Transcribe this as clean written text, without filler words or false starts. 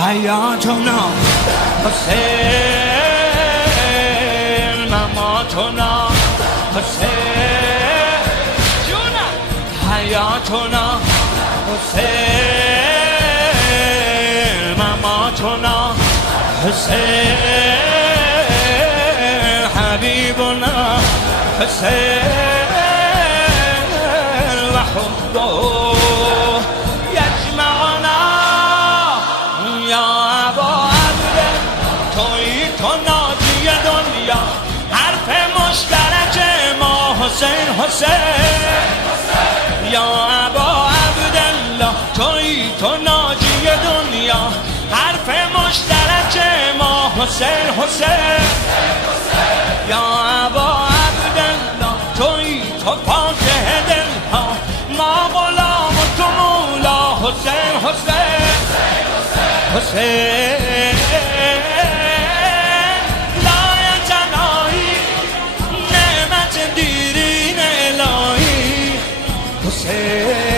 حیاتنا حسین مماتنا حسین جونم حیاتنا حسین مماتنا حسین حبیبنا حسین وحبه یجمعنا یا ابا عبده توی تو ناجی دنیا حرف مشترک ما حسین حسین یا ابا عبدالله توی تو ناجی دنیا حرف مشترک ما حسین حسین یا ابا عبدالله توی تو فاتح دلها ما غلام و تو مولا حسین حسین حسین لایت الهی نعمت دیرین الهی حسین